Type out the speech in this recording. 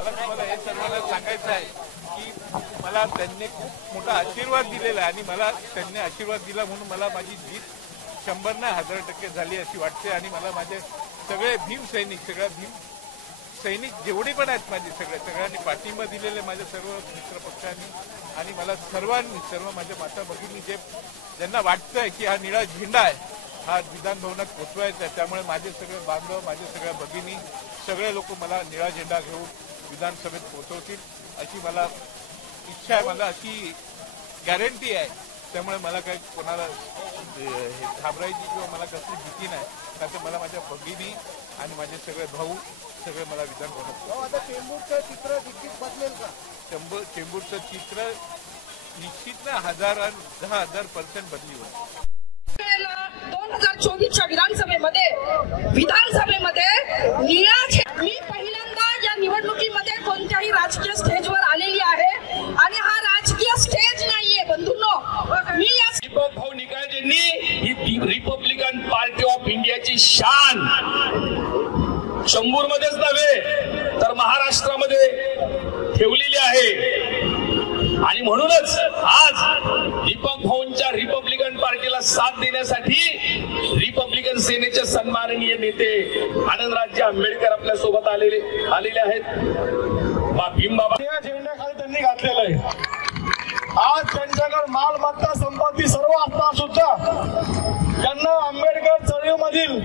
मला तुम्हाला हे सर्वांना सांगायचं आहे की मला त्यांनी खूप मोठा आशीर्वाद दिलेला आहे आणि मला त्यांनी आशीर्वाद दिला म्हणून मला माझी जीत 100 नाही 1000% झाली अशी वाटते। आणि मला माझे सगळे भीम सैनिक जेवढे पण आहेत माझे सगळ्यांनी पाठिंबा दिलेले माझ्या सर्व मित्र पक्षांनी आणि मला सर्व माझ्या माता भगिनी ज्यांना वाटतंय की हा निळा झेंडा आहे हा विधान भवनात पोचवायचा आहे, त्यामुळे माझे सगळे बांधव माझ्या सगळ्या भगिनी सगळे लोक मला निळा झेंडा घेऊन विधानसभेत पोहोचवतील अशी मला इच्छा आहे, मला अशी गॅरंटी आहे। त्यामुळे मला काही कोणाला घाबरायची किंवा मला कसली भीती नाही, कारण मला माझ्या भगिनी आणि माझे सगळे भाऊ सगळे मला विधान भवनात। आता चेंबूरचं चित्र निश्चित बदलेल का? चेंबूरचं चित्र निश्चित ना 10,000% बदली होईल। 2024च्या विधानसभेमध्ये मी पहिल्यांदा या निवडणुकीमध्ये कोणत्याही राजकीय स्टेजवर आलेली आहे आणि हा राजकीय स्टेज नाहीये बंधूंनो। मी दीपक भाऊ निकाळजेंनी ही रिपब्लिकन पार्टी ऑफ इंडियाची शान चेंबूरमध्येच नव्हे तर महाराष्ट्रामध्ये ठेवलेली आहे आणि म्हणूनच आज दीपक भाऊंच्या रिपब्लिकन पार्टीला साथ देण्यासाठी रिपब्लिकन सेनेचे सन्माननीय नेते आनंदराजे आंबेडकर आपल्या सोबत आलेले आहेत। भीमबाबा या झेंड्याखाली त्यांनी घातलेलं आहे। आज त्यांच्याकडे मालमत्ता संपत्ती सर्व असता सुद्धा त्यांना आंबेडकर चळवळीमधील